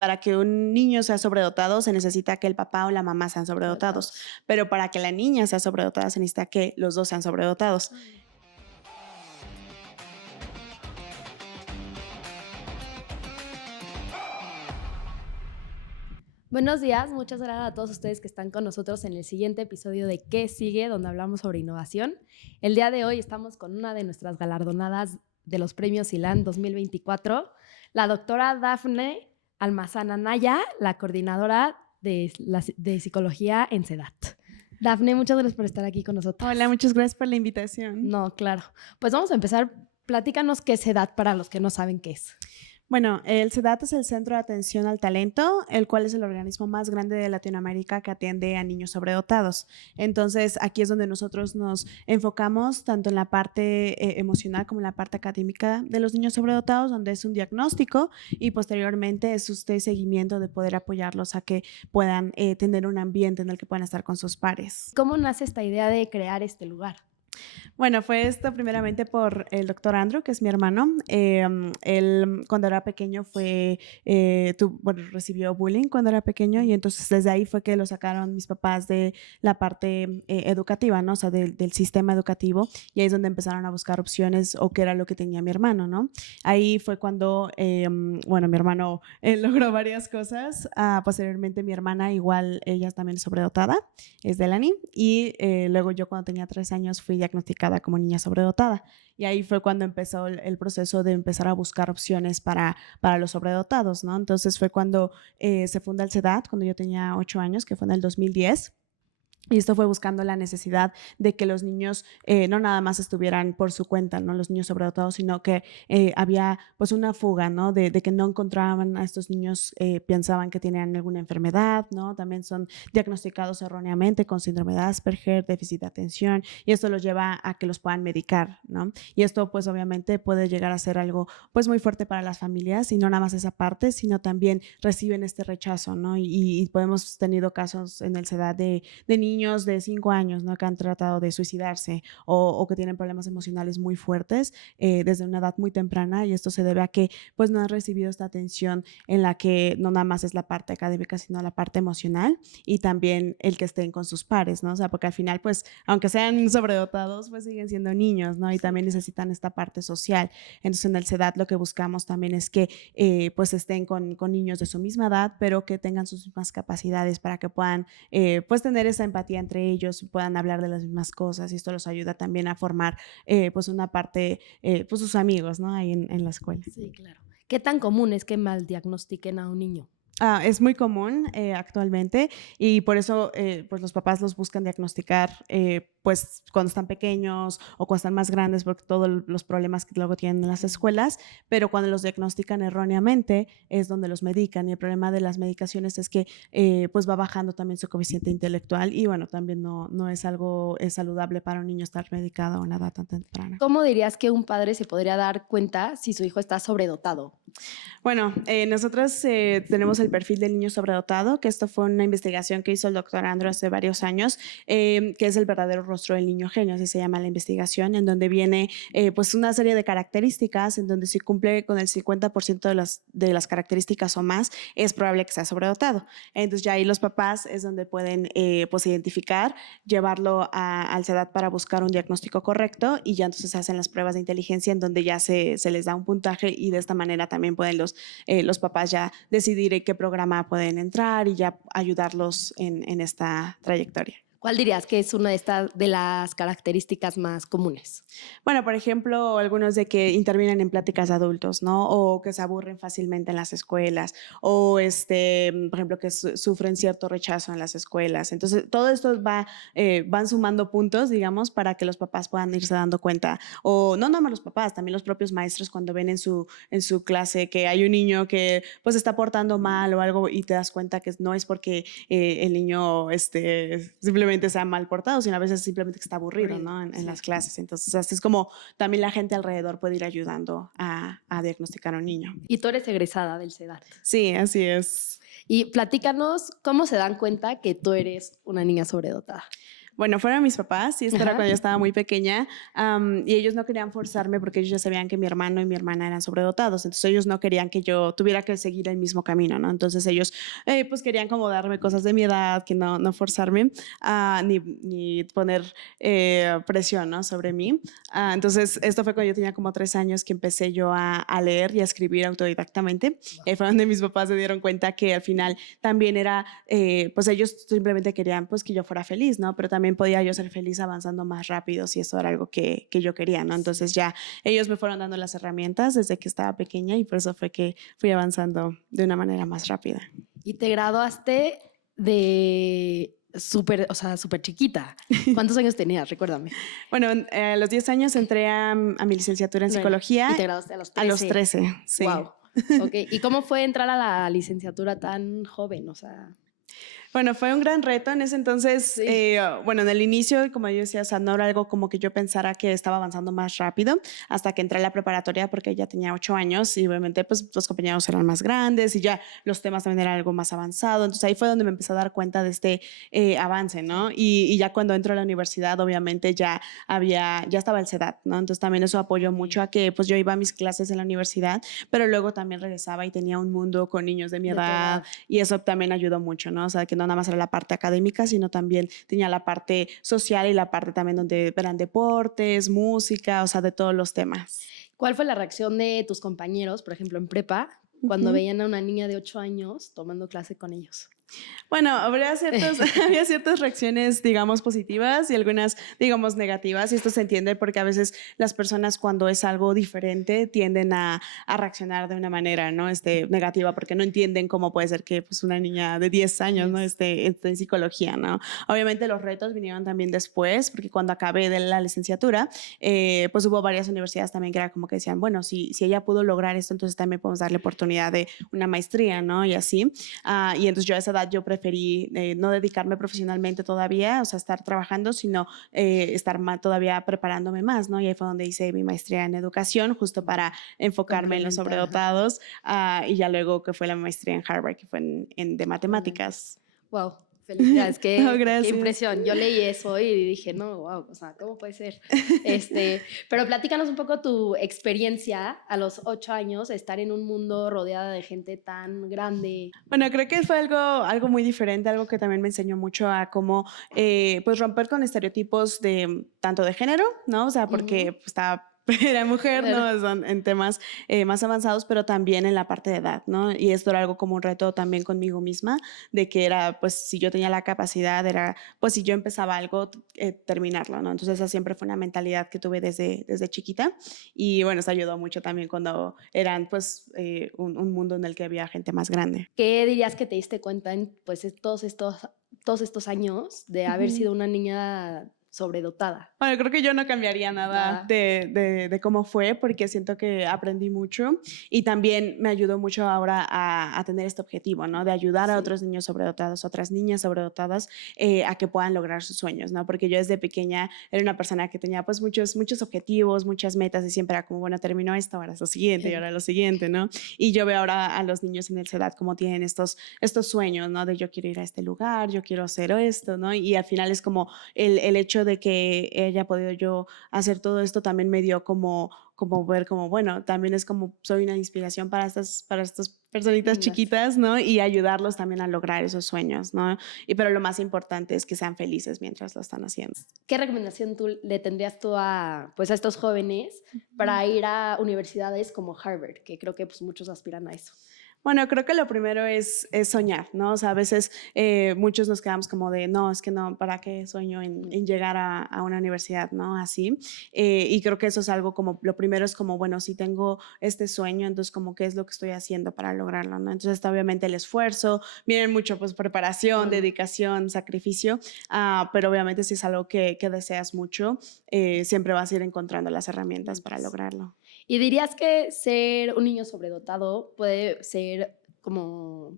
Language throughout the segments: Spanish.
para que un niño sea sobredotado se necesita que el papá o la mamá sean sobredotados, Dotados. pero para que la niña sea sobredotada se necesita que los 2 sean sobredotados. Mm. Buenos días, muchas gracias a todos ustedes que están con nosotros en el siguiente episodio de ¿Qué sigue?, donde hablamos sobre innovación. El día de hoy estamos con una de nuestras galardonadas de los premios ILAN 2024, la doctora Dafne Almazán Anaya, la coordinadora de psicología en CEDAT. Dafne, muchas gracias por estar aquí con nosotros. Hola, muchas gracias por la invitación. No, claro. Pues vamos a empezar. Platícanos qué es CEDAT para los que no saben qué es. Bueno, el CEDAT es el Centro de Atención al Talento, el cual es el organismo más grande de Latinoamérica que atiende a niños sobredotados. Entonces, aquí es donde nosotros nos enfocamos tanto en la parte emocional como en la parte académica de los niños sobredotados, donde es un diagnóstico y posteriormente es usted seguimiento de poder apoyarlos a que puedan tener un ambiente en el que puedan estar con sus pares. ¿Cómo nace esta idea de crear este lugar? Bueno, fue esto primeramente por el doctor Andrew, que es mi hermano. Él cuando era pequeño recibió bullying cuando era pequeño y entonces desde ahí fue que lo sacaron mis papás de la parte educativa, ¿no? O sea, del sistema educativo y ahí es donde empezaron a buscar opciones o qué era lo que tenía mi hermano, ¿no? Ahí fue cuando, mi hermano logró varias cosas. Posteriormente mi hermana igual, ella también es sobredotada, es de Delany y luego yo cuando tenía 3 años fui diagnosticada como niña sobredotada. Y ahí fue cuando empezó el proceso de empezar a buscar opciones para los sobredotados, ¿no? Entonces fue cuando se funda el CEDAT, cuando yo tenía 8 años, que fue en el 2010. Y esto fue buscando la necesidad de que los niños no nada más estuvieran por su cuenta, ¿no? Los niños sobredotados, sino que había pues una fuga, ¿no? De que no encontraban a estos niños, pensaban que tenían alguna enfermedad, ¿no? También son diagnosticados erróneamente con síndrome de Asperger, déficit de atención, y esto los lleva a que los puedan medicar, ¿no? Y esto pues obviamente puede llegar a ser algo pues muy fuerte para las familias y no nada más esa parte, sino también reciben este rechazo, ¿no? Y hemos tenido casos en el CEDAT de niños de 5 años, ¿no? Que han tratado de suicidarse o que tienen problemas emocionales muy fuertes desde una edad muy temprana y esto se debe a que pues no han recibido esta atención en la que no nada más es la parte académica, sino la parte emocional y también el que estén con sus pares, ¿no? O sea, porque al final pues aunque sean sobredotados pues siguen siendo niños, ¿no? Y también necesitan esta parte social. Entonces en el CEDAT lo que buscamos también es que pues estén con niños de su misma edad, pero que tengan sus mismas capacidades para que puedan pues tener esa empatía entre ellos, puedan hablar de las mismas cosas y esto los ayuda también a formar pues una parte, pues sus amigos, ¿no? Ahí en la escuela. Sí, claro. ¿Qué tan común es que mal diagnostiquen a un niño? Es muy común actualmente y por eso pues los papás los buscan diagnosticar pues cuando están pequeños o cuando están más grandes porque todos los problemas que luego tienen en las escuelas, pero cuando los diagnostican erróneamente es donde los medican y el problema de las medicaciones es que pues va bajando también su coeficiente intelectual y bueno, también no es algo saludable para un niño estar medicado a una edad tan temprana. ¿Cómo dirías que un padre se podría dar cuenta si su hijo está sobredotado? Bueno, nosotros tenemos el perfil del niño sobredotado, que esto fue una investigación que hizo el doctor Andrew hace varios años, que es el verdadero rostro del niño genio, así se llama la investigación, en donde viene pues una serie de características, en donde si cumple con el 50% de las características o más, es probable que sea sobredotado. Entonces ya ahí los papás es donde pueden pues identificar, llevarlo al CEDAT para buscar un diagnóstico correcto y ya entonces se hacen las pruebas de inteligencia en donde ya se les da un puntaje y de esta manera también pueden los papás ya decidir en qué programa pueden entrar y ya ayudarlos en esta trayectoria. ¿Cuál dirías que es una de las características más comunes? Bueno, por ejemplo, algunos de que intervienen en pláticas de adultos, ¿no? O que se aburren fácilmente en las escuelas, o por ejemplo, que sufren cierto rechazo en las escuelas. Entonces, todo esto van sumando puntos, digamos, para que los papás puedan irse dando cuenta. O no nada más los papás, también los propios maestros cuando ven en su clase que hay un niño que pues está portando mal o algo y te das cuenta que no es porque el niño simplemente sea mal portado, sino a veces simplemente que está aburrido, ¿no? En Sí. las clases. Entonces, así es como también la gente alrededor puede ir ayudando a diagnosticar a un niño. Y tú eres egresada del CEDAT. Sí, así es. Y platícanos cómo se dan cuenta que tú eres una niña sobredotada. Bueno, fueron mis papás y esto era Ajá. cuando yo estaba muy pequeña, y ellos no querían forzarme porque ellos ya sabían que mi hermano y mi hermana eran sobredotados, entonces ellos no querían que yo tuviera que seguir el mismo camino, ¿no? Entonces ellos pues querían como darme cosas de mi edad, que no forzarme, ni poner presión, ¿no? Sobre mí. Entonces esto fue cuando yo tenía como 3 años que empecé yo a leer y a escribir autodidactamente. Y ahí fue donde mis papás se dieron cuenta que al final también era, pues ellos simplemente querían pues que yo fuera feliz, ¿no? Pero también podía yo ser feliz avanzando más rápido si eso era algo que yo quería, ¿no? Entonces ya ellos me fueron dando las herramientas desde que estaba pequeña y por eso fue que fui avanzando de una manera más rápida. Y te graduaste de súper, o sea, súper chiquita. ¿Cuántos años tenías? Recuérdame. Bueno, a los 10 años entré a mi licenciatura en No, psicología. y te graduaste a los A los 13. 13, sí. Wow. Ok. ¿Y cómo fue entrar a la licenciatura tan joven? O sea, Bueno, fue un gran reto en ese entonces. sí. Bueno, en el inicio, como yo decía, o sea, no era algo como que yo pensara que estaba avanzando más rápido hasta que entré a la preparatoria porque ya tenía 8 años y obviamente pues los compañeros eran más grandes y ya los temas también eran algo más avanzado. Entonces ahí fue donde me empecé a dar cuenta de este avance, ¿no? Y ya cuando entro a la universidad, obviamente ya estaba el CEDAT, ¿no? Entonces también eso apoyó mucho a que pues yo iba a mis clases en la universidad, pero luego también regresaba y tenía un mundo con niños de mi De tu edad edad. y eso también ayudó mucho, ¿no? O sea, que no nada más era la parte académica, sino también tenía la parte social y la parte también donde eran deportes, música, o sea, de todos los temas. ¿Cuál fue la reacción de tus compañeros, por ejemplo, en prepa, cuando Ujú. veían a una niña de 8 años tomando clase con ellos? Bueno, había ciertas reacciones, digamos, positivas y algunas, digamos, negativas. Y esto se entiende porque a veces las personas cuando es algo diferente tienden a reaccionar de una manera, ¿no? Negativa porque no entienden cómo puede ser que pues, una niña de 10 años, ¿no? Yes. Esté en psicología, ¿no? Obviamente los retos vinieron también después porque cuando acabé de la licenciatura, pues hubo varias universidades también que era como que decían, bueno, si ella pudo lograr esto, entonces también podemos darle oportunidad de una maestría, ¿no? Y así. Y entonces yo a esa edad yo preferí no dedicarme profesionalmente todavía, o sea, estar trabajando, sino estar todavía preparándome más, ¿no? Y ahí fue donde hice mi maestría en educación, justo para enfocarme en los Complementar, ajá, sobredotados, y ya luego que fue la maestría en Harvard, que fue de con lentes. matemáticas. Wow, felicidades, Oh, qué gracias. impresión. Yo leí eso y dije, no, wow, o sea, ¿cómo puede ser? Pero platícanos un poco tu experiencia a los 8 años, estar en un mundo rodeada de gente tan grande. Bueno, creo que fue algo muy diferente, algo que también me enseñó mucho a cómo pues romper con estereotipos de tanto de género, ¿no? O sea, porque Ujú, pues, era mujer, claro. ¿no? Son en temas más avanzados, pero también en la parte de edad, ¿no? Y esto era algo como un reto también conmigo misma, de que era, pues, si yo tenía la capacidad, era, pues, si yo empezaba algo, terminarlo, ¿no? Entonces, esa siempre fue una mentalidad que tuve desde chiquita. Y bueno, eso ayudó mucho también cuando eran, pues, un mundo en el que había gente más grande. ¿Qué dirías que te diste cuenta en pues, todos estos años de haber Ujú. sido una niña sobredotada? Bueno, creo que yo no cambiaría nada Nada. de cómo fue, porque siento que aprendí mucho y también me ayudó mucho ahora a tener este objetivo, ¿no? De ayudar a Sí. otros niños sobredotados, otras niñas sobredotadas, a que puedan lograr sus sueños, ¿no? Porque yo desde pequeña era una persona que tenía pues muchos objetivos, muchas metas y siempre era como, bueno, terminó esto, ahora es lo siguiente y ahora lo siguiente, ¿no? Y yo veo ahora a los niños en el CEDAT como tienen estos sueños, ¿no? De yo quiero ir a este lugar, yo quiero hacer esto, ¿no? Y al final es como el hecho de que haya podido yo hacer todo esto también me dio como ver como, bueno, también es como soy una inspiración para estas personitas Lindas. chiquitas, ¿no? Y ayudarlos también a lograr esos sueños, ¿no? Pero lo más importante es que sean felices mientras lo están haciendo. ¿Qué recomendación tú le tendrías tú a, pues, a estos jóvenes para ir a universidades como Harvard? Que creo que pues, muchos aspiran a eso. Bueno, creo que lo primero es soñar, ¿no? O sea, a veces muchos nos quedamos como de, no, es que no, ¿para qué sueño en llegar a una universidad, ¿no? Así. Y creo que eso es algo como, lo primero es como, bueno, si tengo este sueño, entonces como, ¿qué es lo que estoy haciendo para lograrlo, ¿no? Entonces está obviamente el esfuerzo, viene mucho pues preparación, Claro. dedicación, sacrificio, pero obviamente si es algo que deseas mucho, siempre vas a ir encontrando las herramientas para Antes. lograrlo. ¿Y dirías que ser un niño sobredotado puede ser como,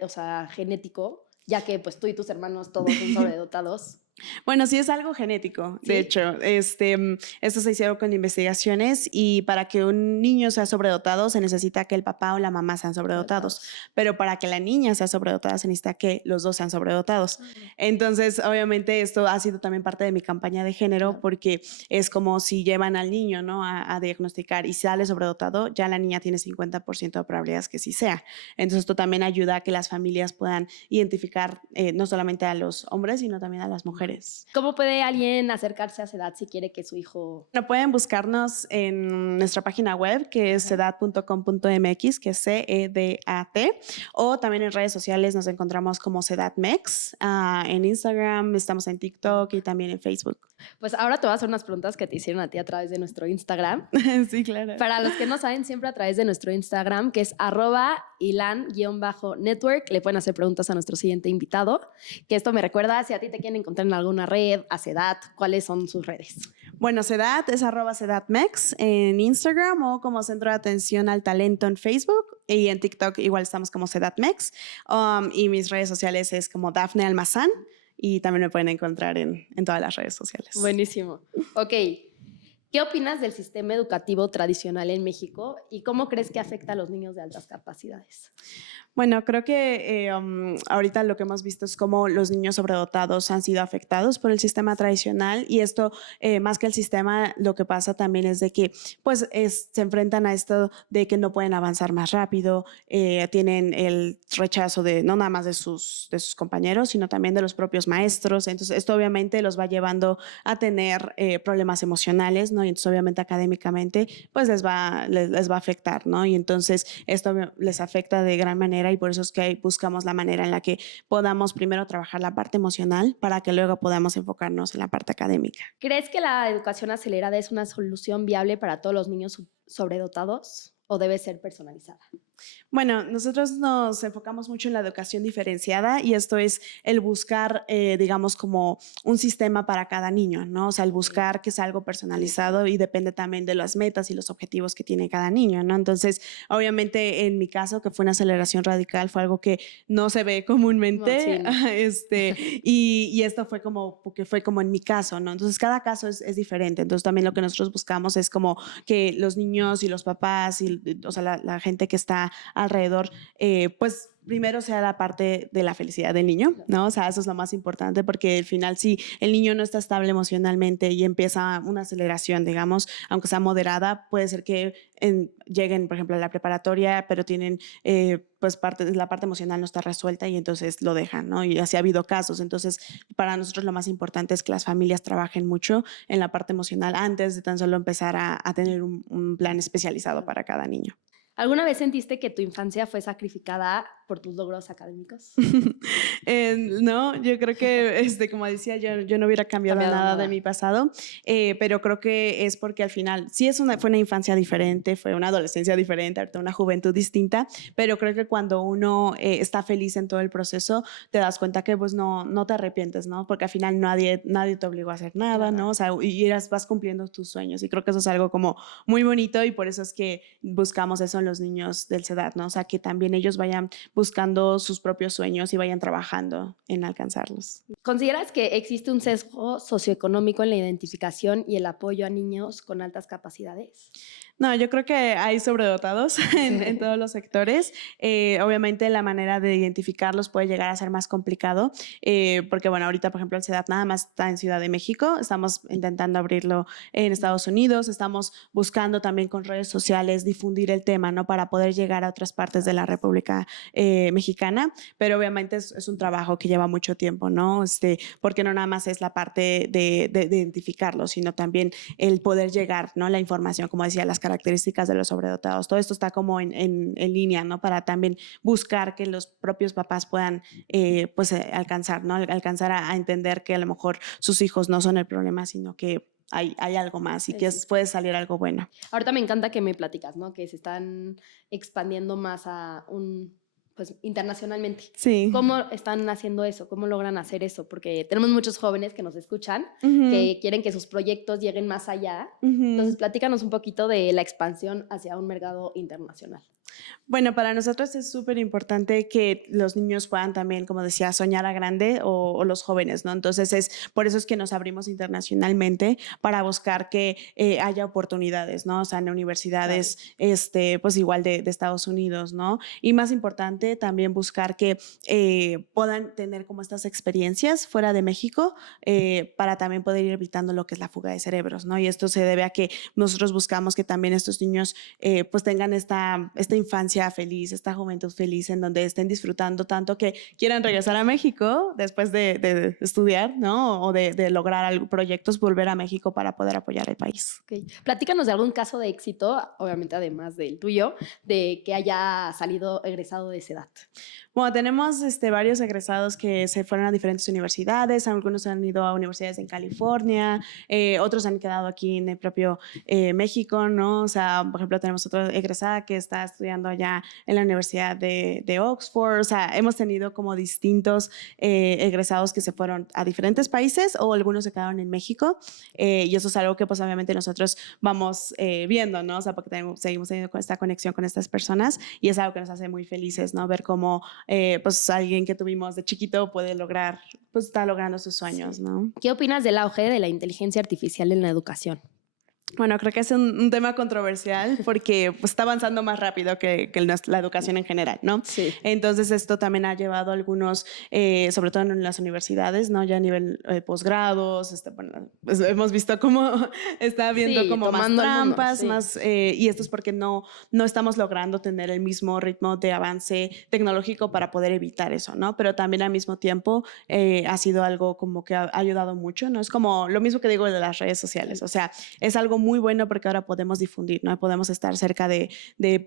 o sea, genético, ya que pues tú y tus hermanos todos son sobredotados? Bueno, sí es algo genético, de ¿Sí? hecho. Esto se hicieron con investigaciones y para que un niño sea sobredotado se necesita que el papá o la mamá sean sobredotados, Dotados. pero para que la niña sea sobredotada se necesita que los dos sean sobredotados. Ah, Entonces, obviamente esto ha sido también parte de mi campaña de género claro. porque es como si llevan al niño, ¿no? A diagnosticar y sale sobredotado, ya la niña tiene 50% de probabilidades que sí sea. Entonces, esto también ayuda a que las familias puedan identificar no solamente a los hombres, sino también a las mujeres. ¿Cómo puede alguien acercarse a CEDAT si quiere que su hijo... Bueno, pueden buscarnos en nuestra página web, que es Ajá. cedat.com.mx, que es CEDAT, o también en redes sociales nos encontramos como CEDATmex. En Instagram, estamos en TikTok y también en Facebook. Pues ahora te voy a hacer unas preguntas que te hicieron a ti a través de nuestro Instagram. Sí, claro. Para los que no saben, siempre a través de nuestro Instagram, que es @ilan_network, le pueden hacer preguntas a nuestro siguiente invitado. Que esto me recuerda si a ti te quieren encontrar en alguna red, a CEDAT, ¿cuáles son sus redes? Bueno, CEDAT es @CEDATmex en Instagram o como Centro de Atención al Talento en Facebook y en TikTok igual estamos como CEDATmex. Y mis redes sociales es como Dafne Almazán y también me pueden encontrar en todas las redes sociales. Buenísimo. Ok. ¿Qué opinas del sistema educativo tradicional en México y cómo crees que afecta a los niños de altas capacidades? Bueno, creo que ahorita lo que hemos visto es cómo los niños sobredotados han sido afectados por el sistema tradicional y esto, más que el sistema, lo que pasa también es de que pues se enfrentan a esto de que no pueden avanzar más rápido, tienen el rechazo de no nada más de sus compañeros, sino también de los propios maestros. Entonces, esto obviamente los va llevando a tener problemas emocionales, ¿no? Y entonces, obviamente, académicamente, pues les va a afectar, ¿no? Y entonces, esto les afecta de gran manera y por eso es que buscamos la manera en la que podamos primero trabajar la parte emocional para que luego podamos enfocarnos en la parte académica. ¿Crees que la educación acelerada es una solución viable para todos los niños sobredotados o debe ser personalizada? Bueno, nosotros nos enfocamos mucho en la educación diferenciada y esto es el buscar, digamos, como un sistema para cada niño, ¿no? O sea, el buscar que sea algo personalizado y depende también de las metas y los objetivos que tiene cada niño, ¿no? Entonces, obviamente, en mi caso, que fue una aceleración radical, fue algo que no se ve No, sí, comúnmente, no. y esto fue como, porque fue como en mi caso, ¿no? Entonces, cada caso es diferente. Entonces, también lo que nosotros buscamos es como que los niños y los papás, y, o sea, la gente que está alrededor, pues primero sea la parte de la felicidad del niño, ¿no? O sea, eso es lo más importante porque al final si el niño no está estable emocionalmente y empieza una aceleración, digamos, aunque sea moderada, puede ser que lleguen, por ejemplo, a la preparatoria, pero tienen, pues la parte emocional no está resuelta y entonces lo dejan, ¿no? Y así ha habido casos. Entonces, para nosotros lo más importante es que las familias trabajen mucho en la parte emocional antes de tan solo empezar a tener un plan especializado para cada niño. ¿Alguna vez sentiste que tu infancia fue sacrificada por tus logros académicos? No, yo creo que, como decía, yo no hubiera cambiado nada de mi pasado, pero creo que es porque al final, sí fue una infancia diferente, fue una adolescencia diferente, ahorita una juventud distinta, pero creo que cuando uno está feliz en todo el proceso, te das cuenta que pues no te arrepientes, ¿no? Porque al final nadie te obligó a hacer nada, Claro. ¿no? O sea, vas cumpliendo tus sueños y creo que eso es algo como muy bonito y por eso es que buscamos eso en los niños del CEDAT, ¿no? O sea, que también ellos vayan buscando sus propios sueños y vayan trabajando en alcanzarlos. ¿Consideras que existe un sesgo socioeconómico en la identificación y el apoyo a niños con altas capacidades? No, yo creo que hay sobredotados en todos los sectores. Obviamente la manera de identificarlos puede llegar a ser más complicado, porque bueno, ahorita por ejemplo el CEDAT nada más está en Ciudad de México, estamos intentando abrirlo en Estados Unidos, estamos buscando también con redes sociales difundir el tema, ¿no? Para poder llegar a otras partes de la República Mexicana, pero obviamente es un trabajo que lleva mucho tiempo, ¿no? Porque no nada más es la parte de identificarlo, sino también el poder llegar, ¿no? La información, como decía, las características de los sobredotados. Todo esto está como en línea, ¿no? Para también buscar que los propios papás puedan alcanzar, ¿no? Alcanzar a entender que a lo mejor sus hijos no son el problema, sino que hay algo más y que puede salir algo bueno. Ahorita me encanta que me platicas, ¿no? Que se están expandiendo más pues internacionalmente. Sí. ¿Cómo están haciendo eso? ¿Cómo logran hacer eso? Porque tenemos muchos jóvenes que nos escuchan, que quieren que sus proyectos lleguen más allá. Entonces, platícanos un poquito de la expansión hacia un mercado internacional. Bueno, para nosotros es súper importante que los niños puedan también, como decía, soñar a grande o los jóvenes, ¿no? Entonces, por eso es que nos abrimos internacionalmente para buscar que haya oportunidades, ¿no? O sea, en Claro. universidades, pues igual de Estados Unidos, ¿no? Y más importante, también buscar que puedan tener como estas experiencias fuera de México para también poder ir evitando lo que es la fuga de cerebros, ¿no? Y esto se debe a que nosotros buscamos que también estos niños pues tengan esta infancia feliz, esta juventud feliz en donde estén disfrutando tanto que quieran regresar a México después de estudiar, ¿no? O de lograr proyectos, volver a México para poder apoyar el país. Ok. Platícanos de algún caso de éxito, obviamente además del tuyo, de que haya salido egresado de esa edad. Bueno, tenemos varios egresados que se fueron a diferentes universidades, algunos han ido a universidades en California, otros han quedado aquí en el propio México, ¿no? O sea, por ejemplo, tenemos otra egresada que está estudiando allá en la Universidad de Oxford, o sea, hemos tenido como distintos egresados que se fueron a diferentes países o algunos se quedaron en México y eso es algo que pues obviamente nosotros vamos viendo, ¿no? O sea, porque seguimos teniendo esta conexión con estas personas y es algo que nos hace muy felices, ¿no? Ver cómo pues alguien que tuvimos de chiquito puede lograr, pues está logrando sus sueños, Sí. ¿no? ¿Qué opinas del auge de la inteligencia artificial en la educación? Bueno, creo que es un tema controversial porque pues, está avanzando más rápido que la educación en general, ¿no? Sí. Entonces esto también ha llevado a algunos, sobre todo en las universidades, ¿no? Ya a nivel posgrados, bueno, pues, hemos visto cómo está habiendo Sí, como más tomando el mundo, trampas, sí. y esto es porque no estamos logrando tener el mismo ritmo de avance tecnológico para poder evitar eso, ¿no? Pero también al mismo tiempo ha sido algo como que ha ayudado mucho, ¿no? Es como lo mismo que digo de las redes sociales, o sea, es algo muy bueno porque ahora podemos difundir, ¿no? Podemos estar cerca de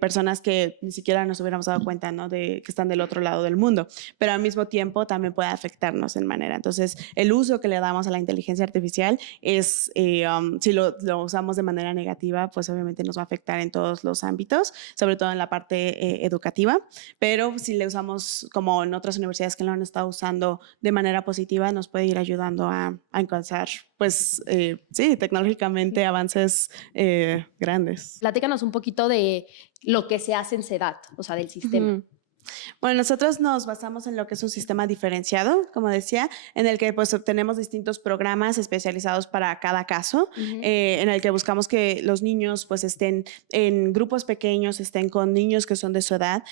personas que ni siquiera nos hubiéramos dado cuenta, ¿no? De que están del otro lado del mundo, pero al mismo tiempo también puede afectarnos en manera. Entonces, el uso que le damos a la inteligencia artificial es, si lo usamos de manera negativa, pues obviamente nos va a afectar en todos los ámbitos, sobre todo en la parte educativa, pero si le usamos como en otras universidades que lo han estado usando de manera positiva, nos puede ir ayudando a alcanzar, pues, sí, tecnológicamente avances grandes. Platícanos un poquito de lo que se hace en CEDAT, o sea, del sistema. Ujú. Bueno, nosotros nos basamos en lo que es un sistema diferenciado, como decía, en el que pues obtenemos distintos programas especializados para cada caso, Ujú. en el que buscamos que los niños pues estén en grupos pequeños, estén con niños que son de su edad,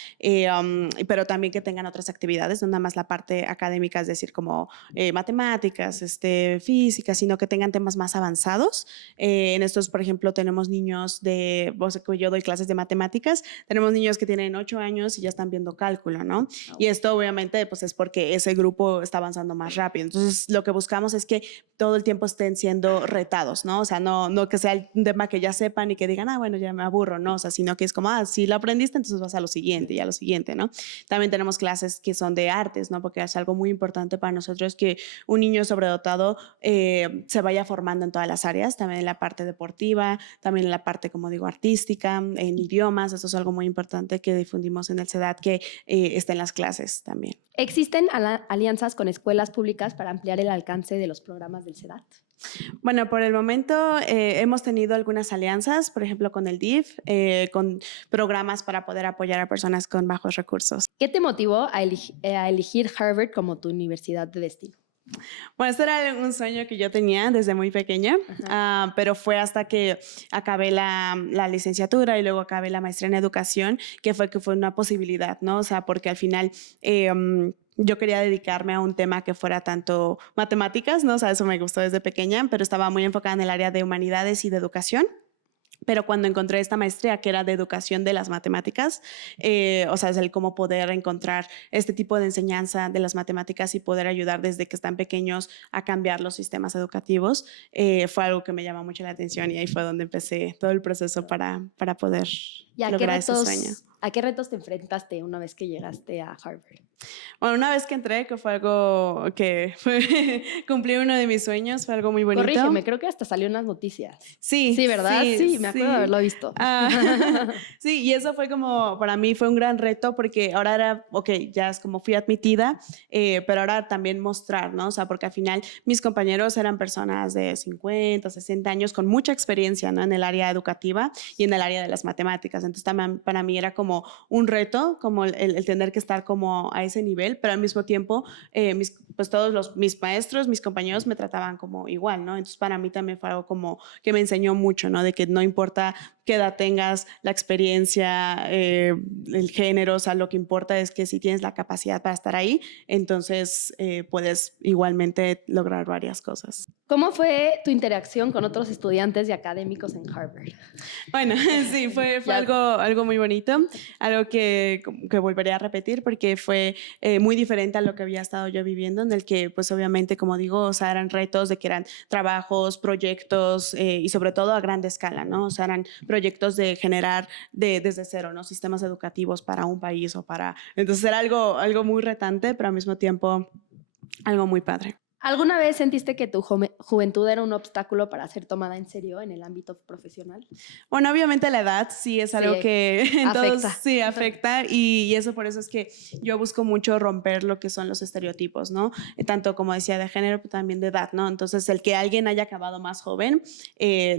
pero también que tengan otras actividades, no nada más la parte académica, es decir, como matemáticas, física, sino que tengan temas más avanzados. En estos, por ejemplo, tenemos niños yo doy clases de matemáticas, tenemos niños que tienen 8 años y ya están viendo cálculo, ¿no? Y esto obviamente pues es porque ese grupo está avanzando más rápido. Entonces lo que buscamos es que todo el tiempo estén siendo retados, ¿no? O sea, no que sea un tema que ya sepan y que digan, bueno, ya me aburro, ¿no? O sea, sino que es como, si lo aprendiste, entonces vas a lo siguiente y a lo siguiente, ¿no? También tenemos clases que son de artes, ¿no? Porque es algo muy importante para nosotros que un niño sobredotado se vaya formando en todas las áreas, también en la parte deportiva, también en la parte, como digo, artística, en idiomas. Eso es algo muy importante que difundimos en el CEDAT, que está en las clases también. ¿Existen alianzas con escuelas públicas para ampliar el alcance de los programas del CEDAT? Bueno, por el momento hemos tenido algunas alianzas, por ejemplo, con el DIF, con programas para poder apoyar a personas con bajos recursos. ¿Qué te motivó a elegir Harvard como tu universidad de destino? Bueno, este era un sueño que yo tenía desde muy pequeña, pero fue hasta que acabé la licenciatura y luego acabé la maestría en educación que fue una posibilidad, ¿no? O sea, porque al final yo quería dedicarme a un tema que fuera tanto matemáticas, ¿no? O sea, eso me gustó desde pequeña, pero estaba muy enfocada en el área de humanidades y de educación. Pero cuando encontré esta maestría que era de educación de las matemáticas, o sea, es el cómo poder encontrar este tipo de enseñanza de las matemáticas y poder ayudar desde que están pequeños a cambiar los sistemas educativos, fue algo que me llamó mucho la atención y ahí fue donde empecé todo el proceso para poder lograr ese sueño. ¿A qué retos te enfrentaste una vez que llegaste a Harvard? Bueno, una vez que entré, que fue algo que cumplí uno de mis sueños, fue algo muy bonito. Corrígeme, creo que hasta salió en las noticias. Sí. Sí, ¿verdad? Sí, me acuerdo de haberlo visto. Sí, y eso fue como, para mí fue un gran reto porque ahora era, ya es como fui admitida, pero ahora también mostrar, ¿no? O sea, porque al final mis compañeros eran personas de 50, 60 años con mucha experiencia, ¿no? En el área educativa y en el área de las matemáticas. Entonces también para mí era como un reto, como el tener que estar como a ese nivel, pero al mismo tiempo pues todos mis maestros, mis compañeros me trataban como igual, ¿no? Entonces para mí también fue algo como que me enseñó mucho, ¿no? De que no importa qué edad tengas, la experiencia, el género, o sea, lo que importa es que si tienes la capacidad para estar ahí, entonces puedes igualmente lograr varias cosas. ¿Cómo fue tu interacción con otros estudiantes y académicos en Harvard? Bueno, sí, fue algo muy bonito, algo que volvería a repetir porque fue muy diferente a lo que había estado yo viviendo, en el que pues obviamente, como digo, o sea, eran retos de que eran trabajos, proyectos y sobre todo a gran escala, ¿no? O sea, eran proyectos de generar desde cero, ¿no? Sistemas educativos para un país o para... Entonces era algo muy retante, pero al mismo tiempo algo muy padre. ¿Alguna vez sentiste que tu juventud era un obstáculo para ser tomada en serio en el ámbito profesional? Bueno, obviamente la edad sí es algo que en todos afecta. sí afecta y eso por eso es que yo busco mucho romper lo que son los estereotipos, ¿no? Tanto como decía de género, pero también de edad, ¿no? Entonces el que alguien haya acabado más joven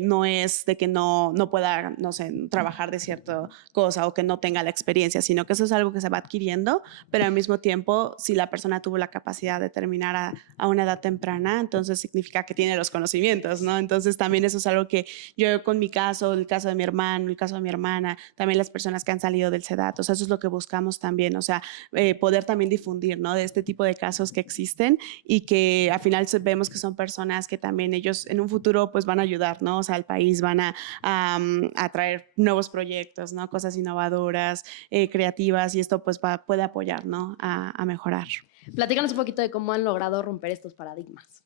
no es de que no pueda, no sé, trabajar de cierta cosa o que no tenga la experiencia, sino que eso es algo que se va adquiriendo, pero al mismo tiempo si la persona tuvo la capacidad de terminar a una edad temprana, entonces significa que tiene los conocimientos, ¿no? Entonces también eso es algo que yo con mi caso, el caso de mi hermano, el caso de mi hermana, también las personas que han salido del SEDAT, o sea, eso es lo que buscamos también, o sea, poder también difundir, ¿no? De este tipo de casos que existen y que al final vemos que son personas que también ellos en un futuro pues van a ayudar, ¿no? O sea, al país van a traer nuevos proyectos, ¿no? Cosas innovadoras, creativas y esto pues puede apoyar, ¿no? A mejorar. Platícanos un poquito de cómo han logrado romper estos paradigmas.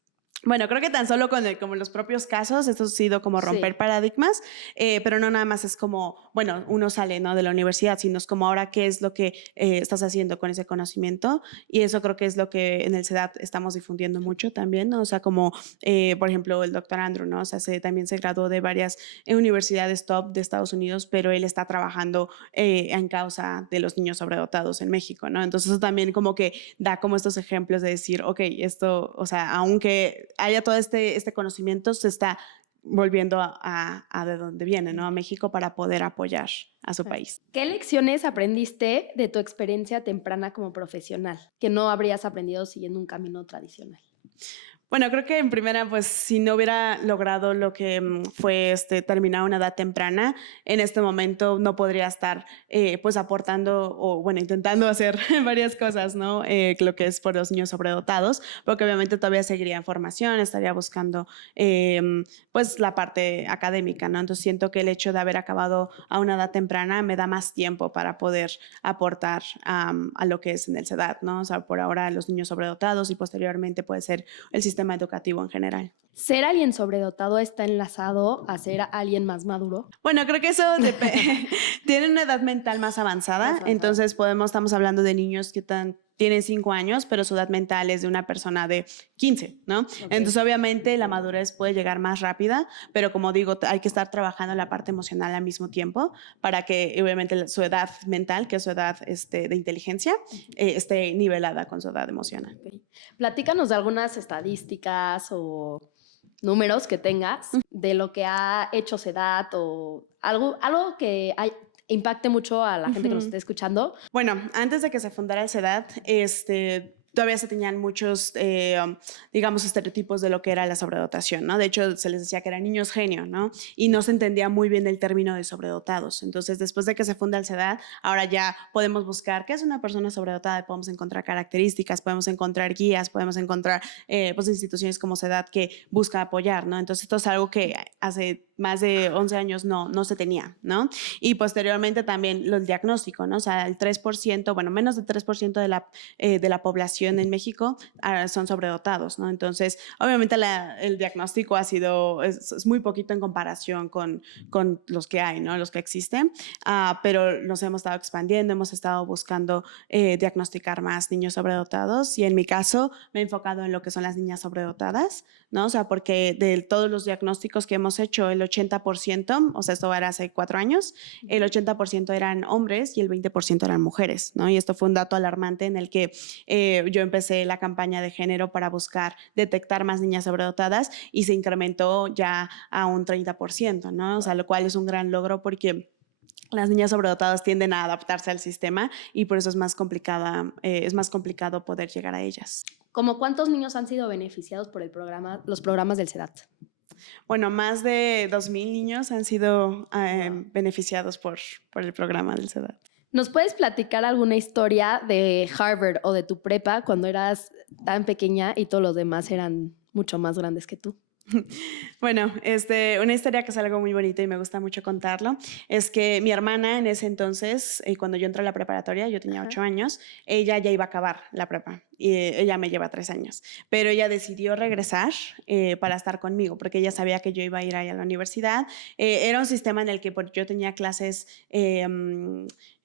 Bueno, creo que tan solo con como los propios casos, esto ha sido como romper paradigmas, pero no nada más es como, bueno, uno sale, ¿no? De la universidad, sino es como ahora qué es lo que estás haciendo con ese conocimiento y eso creo que es lo que en el SEDAT estamos difundiendo mucho también, ¿no? O sea, como por ejemplo el doctor Andrew, ¿no? O sea, también se graduó de varias universidades top de Estados Unidos, pero él está trabajando en causa de los niños sobredotados en México, ¿no? Entonces eso también como que da como estos ejemplos de decir, ok, esto, o sea, aunque haya todo este conocimiento, se está volviendo a de donde viene, ¿no? A México para poder apoyar a su país. ¿Qué lecciones aprendiste de tu experiencia temprana como profesional que no habrías aprendido siguiendo un camino tradicional? Bueno, creo que en primera, pues si no hubiera logrado lo que fue terminar una edad temprana, en este momento no podría estar pues aportando o bueno, intentando hacer varias cosas, ¿no? Lo que es por los niños sobredotados, porque obviamente todavía seguiría en formación, estaría buscando pues la parte académica, ¿no? Entonces siento que el hecho de haber acabado a una edad temprana me da más tiempo para poder aportar a lo que es en el SEDAT, ¿no? O sea, por ahora los niños sobredotados y posteriormente puede ser el sistema educativo en general. ¿Ser alguien sobredotado está enlazado a ser alguien más maduro? Bueno, creo que eso tiene una edad mental más avanzada, entonces estamos hablando de niños que tienen 5 años, pero su edad mental es de una persona de 15, ¿no? Okay. Entonces, obviamente, la madurez puede llegar más rápida, pero como digo, hay que estar trabajando la parte emocional al mismo tiempo para que, obviamente, su edad mental, que es su edad de inteligencia, esté nivelada con su edad emocional. Okay. Platícanos de algunas estadísticas o números que tengas de lo que ha hecho SEDAT o algo que impacte mucho a la gente que nos esté escuchando. Bueno, antes de que se fundara el SEDAT, todavía se tenían muchos, digamos, estereotipos de lo que era la sobredotación, ¿no? De hecho, se les decía que eran niños genio, ¿no? Y no se entendía muy bien el término de sobredotados. Entonces, después de que se funda el SEDAT, ahora ya podemos buscar qué es una persona sobredotada, podemos encontrar características, podemos encontrar guías, podemos encontrar pues, instituciones como SEDAT que busca apoyar, ¿no? Entonces, esto es algo que hace más de 11 años no se tenía, ¿no? Y posteriormente también el diagnóstico, ¿no? O sea, el 3%, bueno, menos del 3% de la población en México son sobredotados, ¿no? Entonces, obviamente el diagnóstico es muy poquito en comparación con los que hay, ¿no? Los que existen, pero nos hemos estado expandiendo, hemos estado buscando diagnosticar más niños sobredotados y en mi caso me he enfocado en lo que son las niñas sobredotadas, ¿no? O sea, porque de todos los diagnósticos que hemos hecho, el 80%, o sea, esto era hace 4 años, el 80% eran hombres y el 20% eran mujeres, ¿no? Y esto fue un dato alarmante en el que yo empecé la campaña de género para buscar detectar más niñas sobredotadas y se incrementó ya a un 30%, ¿no? O sea, lo cual es un gran logro porque las niñas sobredotadas tienden a adaptarse al sistema y por eso es más complicado poder llegar a ellas. ¿Cómo cuántos niños han sido beneficiados por los programas del SEDAT? Bueno, más de 2,000 niños han sido beneficiados por el programa del SEDAT. ¿Nos puedes platicar alguna historia de Harvard o de tu prepa cuando eras tan pequeña y todos los demás eran mucho más grandes que tú? Bueno, una historia que es algo muy bonito y me gusta mucho contarlo, es que mi hermana en ese entonces, cuando yo entré a la preparatoria, yo tenía 8 años, ella ya iba a acabar la prepa y ella me lleva 3 años, pero ella decidió regresar para estar conmigo porque ella sabía que yo iba a ir ahí a la universidad. Era un sistema en el que yo tenía clases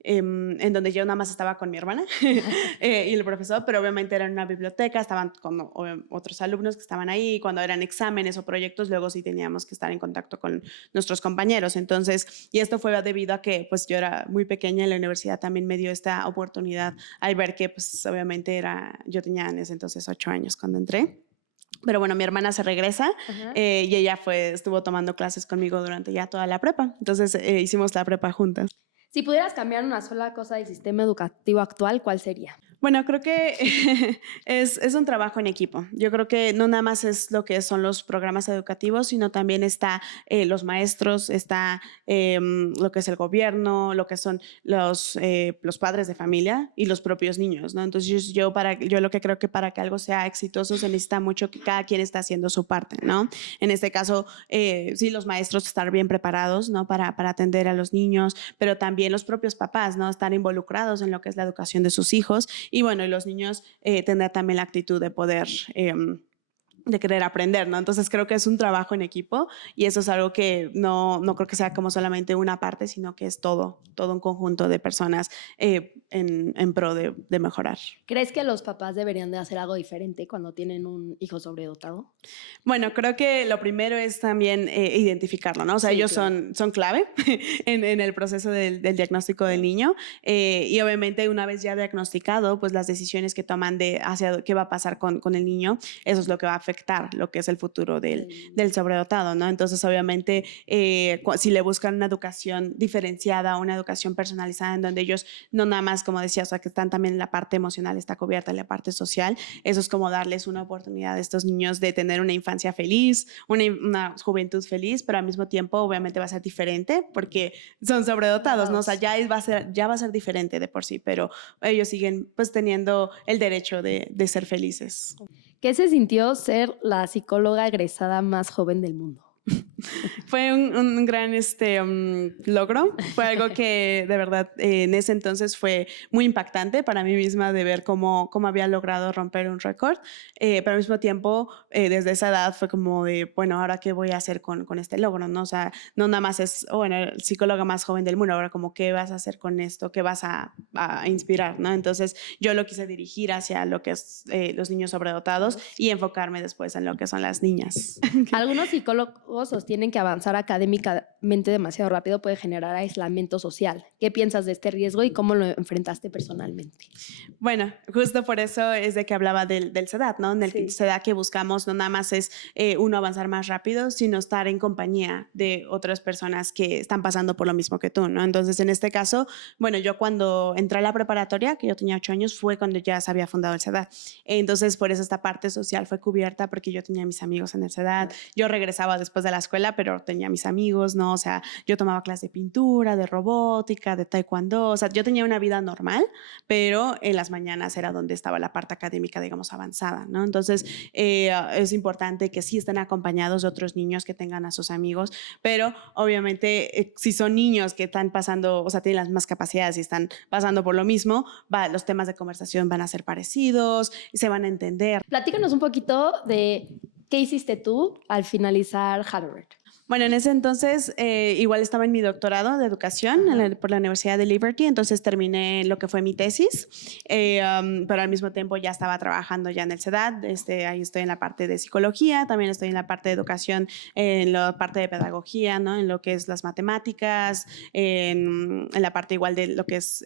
en donde yo nada más estaba con mi hermana y el profesor, pero obviamente era en una biblioteca, estaban con otros alumnos que estaban ahí, y cuando eran exámenes o proyectos, luego sí teníamos que estar en contacto con nuestros compañeros. Entonces, y esto fue debido a que pues yo era muy pequeña y la universidad también me dio esta oportunidad al ver que pues obviamente yo tenía en ese entonces 8 años cuando entré. Pero bueno, mi hermana se regresa y ella estuvo tomando clases conmigo durante ya toda la prepa. Entonces hicimos la prepa juntas. Si pudieras cambiar una sola cosa del sistema educativo actual, ¿cuál sería? Bueno, creo que es un trabajo en equipo. Yo creo que no nada más es lo que son los programas educativos, sino también está los maestros, está lo que es el gobierno, lo que son los padres de familia y los propios niños, ¿no? Entonces yo lo que creo que para que algo sea exitoso se necesita mucho que cada quien está haciendo su parte, ¿no? En este caso, sí, los maestros estar bien preparados, ¿no? Para atender a los niños, pero también los propios papás, ¿no? Estar involucrados en lo que es la educación de sus hijos. Y bueno, y los niños tener también la actitud de poder, de querer aprender, ¿no? Entonces creo que es un trabajo en equipo y eso es algo que no creo que sea como solamente una parte, sino que es todo un conjunto de personas en pro de mejorar. ¿Crees que los papás deberían de hacer algo diferente cuando tienen un hijo sobredotado? Bueno, creo que lo primero es también identificarlo, ¿no? O sea, sí, ellos claro. son clave en el proceso del diagnóstico del niño y obviamente una vez ya diagnosticado, pues las decisiones que toman hacia qué va a pasar con el niño, eso es lo que va a afectar lo que es el futuro del sobredotado, ¿no? Entonces, obviamente, si le buscan una educación diferenciada, una educación personalizada en donde ellos no nada más, como decía, o sea, que están también la parte emocional, está cubierta la parte social, eso es como darles una oportunidad a estos niños de tener una infancia feliz, una juventud feliz, pero al mismo tiempo, obviamente, va a ser diferente porque son sobredotados, ¿no? O sea, ya va a ser diferente de por sí, pero ellos siguen pues teniendo el derecho de ser felices. ¿Qué se sintió ser la psicóloga egresada más joven del mundo? Fue un gran logro, fue algo que de verdad en ese entonces fue muy impactante para mí misma de ver cómo había logrado romper un récord, pero al mismo tiempo desde esa edad fue como de, bueno, ¿ahora qué voy a hacer con este logro? ¿No? O sea, no nada más es, bueno, psicóloga más joven del mundo, ahora como, ¿qué vas a hacer con esto? ¿Qué vas a inspirar? ¿No? Entonces yo lo quise dirigir hacia lo que es los niños sobredotados y enfocarme después en lo que son las niñas. Algunos psicólogos sostienen que avanzar académicamente demasiado rápido puede generar aislamiento social. ¿Qué piensas de este riesgo y cómo lo enfrentaste personalmente? Bueno, justo por eso es de que hablaba del SEDAT, ¿no? En el SEDAT que buscamos no nada más es uno avanzar más rápido, sino estar en compañía de otras personas que están pasando por lo mismo que tú, ¿no? Entonces, en este caso, bueno, yo cuando entré a la preparatoria, que yo tenía 8 años, fue cuando ya se había fundado el SEDAT. Entonces, por eso esta parte social fue cubierta porque yo tenía mis amigos en el SEDAT. Yo regresaba después de la escuela, pero tenía mis amigos, ¿no? O sea, yo tomaba clases de pintura, de robótica, de taekwondo, o sea, yo tenía una vida normal, pero en las mañanas era donde estaba la parte académica, digamos, avanzada, ¿no? Entonces, es importante que sí estén acompañados de otros niños que tengan a sus amigos, pero obviamente si son niños que están pasando, o sea, tienen las más capacidades y están pasando por lo mismo, los temas de conversación van a ser parecidos, se van a entender. Platícanos un poquito de qué hiciste tú al finalizar Harvard. Bueno, en ese entonces igual estaba en mi doctorado de educación por la Universidad de Liberty, entonces terminé lo que fue mi tesis, pero al mismo tiempo ya estaba trabajando ya en el SEDAT, ahí estoy en la parte de psicología, también estoy en la parte de educación, en la parte de pedagogía, ¿no? En lo que es las matemáticas, en la parte igual de lo que es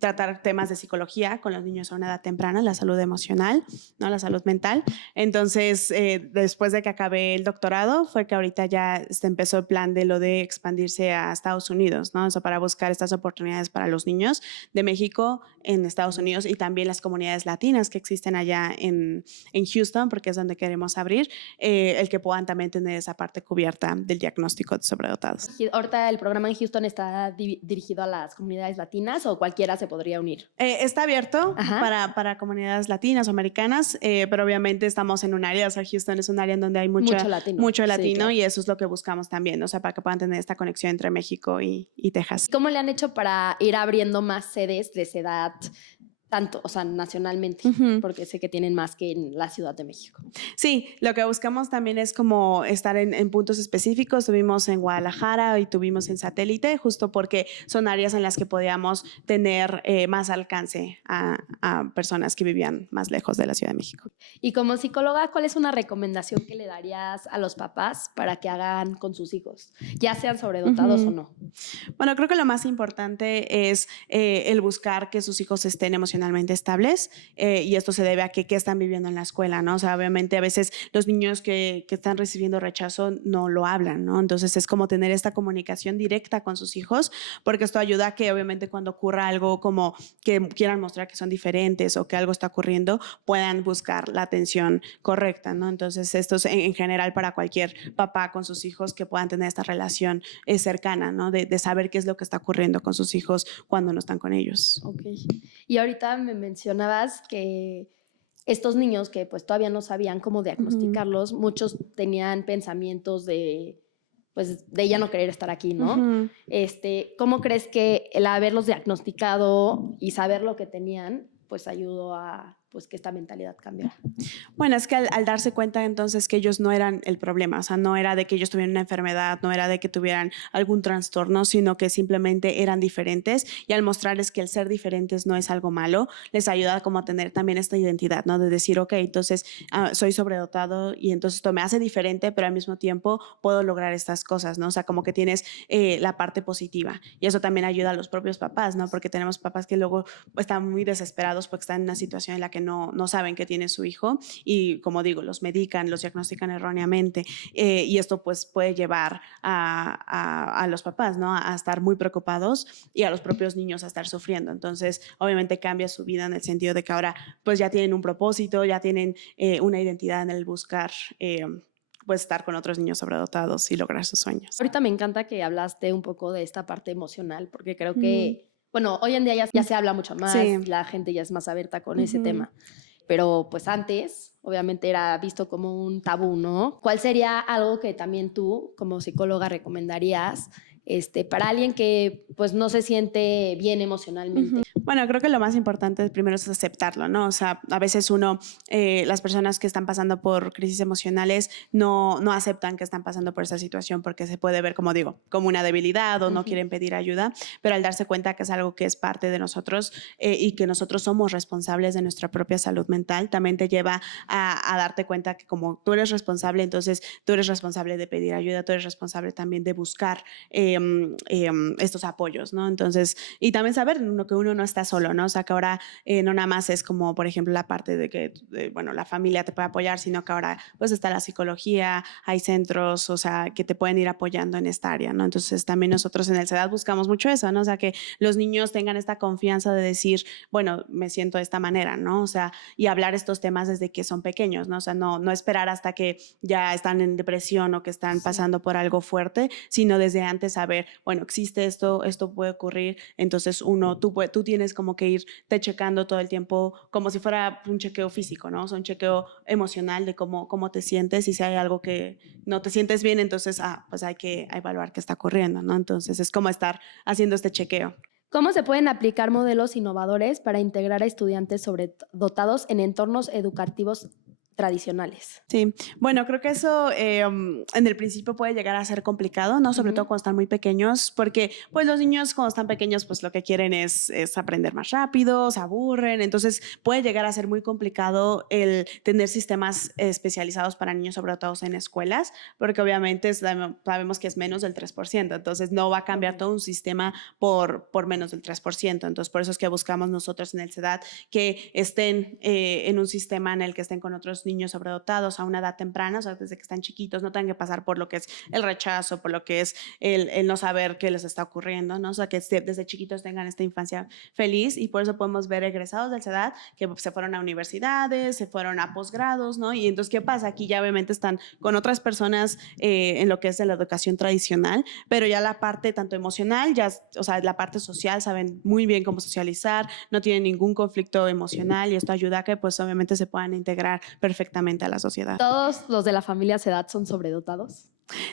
tratar temas de psicología con los niños a una edad temprana, la salud emocional, ¿no? La salud mental. Entonces, después de que acabé el doctorado, fue que ahorita ya ahora empezó el plan de lo de expandirse a Estados Unidos, ¿no? Eso para buscar estas oportunidades para los niños de México en Estados Unidos y también las comunidades latinas que existen allá en Houston, porque es donde queremos abrir, el que puedan también tener esa parte cubierta del diagnóstico de sobredotados. Ahorita el programa en Houston está dirigido a las comunidades latinas o cualquiera se podría unir. Está abierto para comunidades latinas o americanas, pero obviamente estamos en un área, o sea, Houston es un área en donde hay mucho latino sí, claro. Y eso es lo que buscamos también, o sea, para que puedan tener esta conexión entre México y Texas. ¿Cómo le han hecho para ir abriendo más sedes de esa edad? Tanto, o sea, nacionalmente, porque sé que tienen más que en la Ciudad de México. Sí, lo que buscamos también es como estar en puntos específicos. Tuvimos en Guadalajara y tuvimos en Satélite, justo porque son áreas en las que podíamos tener más alcance a personas que vivían más lejos de la Ciudad de México. Y como psicóloga, ¿cuál es una recomendación que le darías a los papás para que hagan con sus hijos, ya sean sobredotados o no? Bueno, creo que lo más importante es el buscar que sus hijos estén emocionalmente estables y esto se debe a que qué están viviendo en la escuela, ¿no? O sea, obviamente a veces los niños que están recibiendo rechazo no lo hablan, ¿no? Entonces es como tener esta comunicación directa con sus hijos, porque esto ayuda a que obviamente cuando ocurra algo como que quieran mostrar que son diferentes o que algo está ocurriendo, puedan buscar la atención correcta, ¿no? Entonces esto es en general para cualquier papá con sus hijos que puedan tener esta relación cercana, ¿no? De saber qué es lo que está ocurriendo con sus hijos cuando no están con ellos. Ok. Y ahorita me mencionabas que estos niños que pues todavía no sabían cómo diagnosticarlos, muchos tenían pensamientos de ya no querer estar aquí, ¿no? ¿Cómo crees que el haberlos diagnosticado y saber lo que tenían, pues ayudó a pues que esta mentalidad cambiara? Bueno, es que al darse cuenta entonces que ellos no eran el problema, o sea, no era de que ellos tuvieran una enfermedad, no era de que tuvieran algún trastorno, sino que simplemente eran diferentes y al mostrarles que el ser diferentes no es algo malo, les ayuda como a tener también esta identidad, ¿no? De decir, ok, entonces soy sobredotado y entonces esto me hace diferente, pero al mismo tiempo puedo lograr estas cosas, ¿no? O sea, como que tienes la parte positiva y eso también ayuda a los propios papás, ¿no? Porque tenemos papás que luego están muy desesperados porque están en una situación en la que no saben que tiene su hijo y, como digo, los medican, los diagnostican erróneamente y esto pues puede llevar a los papás, ¿no? A estar muy preocupados y a los propios niños a estar sufriendo. Entonces, obviamente cambia su vida en el sentido de que ahora pues ya tienen un propósito, ya tienen una identidad en el buscar pues estar con otros niños sobredotados y lograr sus sueños. Ahorita me encanta que hablaste un poco de esta parte emocional, porque creo que bueno, hoy en día ya se habla mucho más, sí. La gente ya es más abierta con ese tema, pero pues antes obviamente era visto como un tabú, ¿no? ¿Cuál sería algo que también tú como psicóloga recomendarías para alguien que pues no se siente bien emocionalmente? Bueno, creo que lo más importante primero es aceptarlo, ¿no? O sea, a veces las personas que están pasando por crisis emocionales no aceptan que están pasando por esa situación porque se puede ver, como digo, como una debilidad o no quieren pedir ayuda, pero al darse cuenta que es algo que es parte de nosotros y que nosotros somos responsables de nuestra propia salud mental, también te lleva a darte cuenta que como tú eres responsable, entonces tú eres responsable de pedir ayuda, tú eres responsable también de buscar estos apoyos, ¿no? Entonces, y también saber que uno no está solo, ¿no? O sea, que ahora no nada más es como, por ejemplo, la parte de que, bueno, la familia te puede apoyar, sino que ahora pues está la psicología, hay centros, o sea, que te pueden ir apoyando en esta área, ¿no? Entonces, también nosotros en el CEDAT buscamos mucho eso, ¿no? O sea, que los niños tengan esta confianza de decir, bueno, me siento de esta manera, ¿no? O sea, y hablar estos temas desde que son pequeños, ¿no? O sea, no esperar hasta que ya están en depresión o que están pasando por algo fuerte, sino desde antes saber, bueno, existe esto puede ocurrir, entonces tú tienes como que irte checando todo el tiempo como si fuera un chequeo físico, ¿no? O sea, un chequeo emocional de cómo te sientes y si hay algo que no te sientes bien, entonces, pues hay que evaluar qué está ocurriendo, ¿no? Entonces es como estar haciendo este chequeo. ¿Cómo se pueden aplicar modelos innovadores para integrar a estudiantes sobredotados en entornos educativos tradicionales? Sí, bueno, creo que eso en el principio puede llegar a ser complicado, ¿no? Sobre todo cuando están muy pequeños, porque pues los niños cuando están pequeños pues lo que quieren es aprender más rápido, se aburren, entonces puede llegar a ser muy complicado el tener sistemas especializados para niños sobredotados en escuelas, porque obviamente sabemos que es menos del 3%, entonces no va a cambiar todo un sistema por menos del 3%, entonces por eso es que buscamos nosotros en el CEDAT que estén en un sistema en el que estén con otros los niños sobredotados a una edad temprana, o sea, desde que están chiquitos, no tengan que pasar por lo que es el rechazo, por lo que es el no saber qué les está ocurriendo, ¿no? O sea, que desde chiquitos tengan esta infancia feliz, y por eso podemos ver egresados del CEDAT que se fueron a universidades, se fueron a posgrados, ¿no? Y entonces, ¿qué pasa? Aquí ya obviamente están con otras personas en lo que es de la educación tradicional, pero ya la parte tanto emocional, ya, o sea, la parte social, saben muy bien cómo socializar, no tienen ningún conflicto emocional, y esto ayuda a que pues obviamente se puedan integrar perfectamente a la sociedad. ¿Todos los de la familia CEDAT son sobredotados?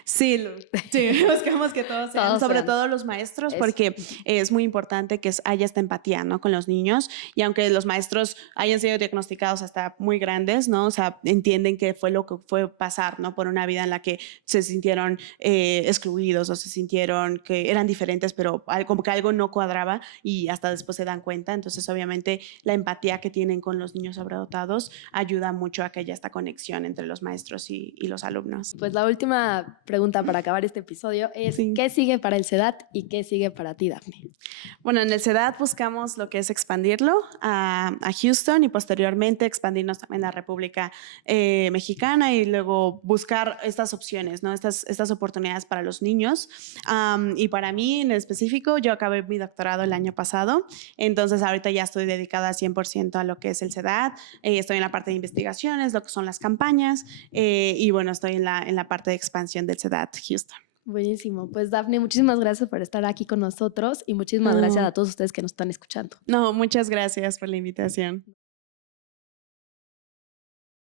Sí, sí, buscamos que todos sean, Todos sobre sean. todo los maestros, Eso. porque es muy importante que haya esta empatía, ¿no? Con los niños, y aunque los maestros hayan sido diagnosticados hasta muy grandes, ¿no? O sea, entienden que fue lo que fue pasar, ¿no? Por una vida en la que se sintieron excluidos, o se sintieron que eran diferentes, pero como que algo no cuadraba, y hasta después se dan cuenta. Entonces, obviamente, la empatía que tienen con los niños sobredotados ayuda mucho a que haya esta conexión entre los maestros y los alumnos. Pues la última pregunta para acabar este episodio es, Sí. ¿qué sigue para el CEDAT y qué sigue para ti, Dafne? Bueno, en el CEDAT buscamos lo que es expandirlo a Houston, y posteriormente expandirnos también a la República Mexicana, y luego buscar estas opciones, ¿no? Estas oportunidades para los niños. Y para mí en específico, yo acabé mi doctorado el año pasado, entonces ahorita ya estoy dedicada 100% a lo que es el CEDAT. Estoy en la parte de investigaciones, lo que son las campañas, y bueno, estoy en la parte de expansión del CEDAT Houston. Buenísimo. Pues Dafne, muchísimas gracias por estar aquí con nosotros y muchísimas gracias a todos ustedes que nos están escuchando. No, muchas gracias por la invitación.